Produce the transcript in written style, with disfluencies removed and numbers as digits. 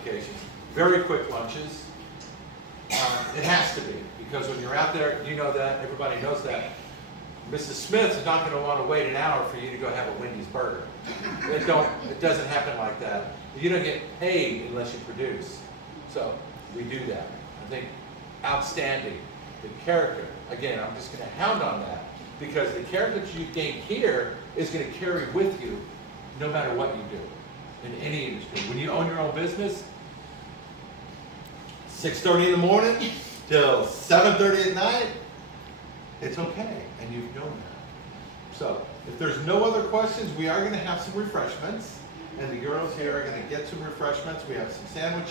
applications. Very quick lunches. It has to be, because when you're out there, you know that, everybody knows that. Mrs. Smith is not going to want to wait an hour for you to go have a Wendy's burger. It doesn't happen like that. You don't get paid unless you produce. So we do that. I think outstanding. The character, again, I'm just going to hound on that, because the character that you gain here is going to carry with you no matter what you do in any industry. When you own your own business, 6:30 in the morning till 7:30 at night, it's okay, and you've known that. So, if there's no other questions, we are going to have some refreshments, and the girls here are going to get some refreshments. We have some sandwiches.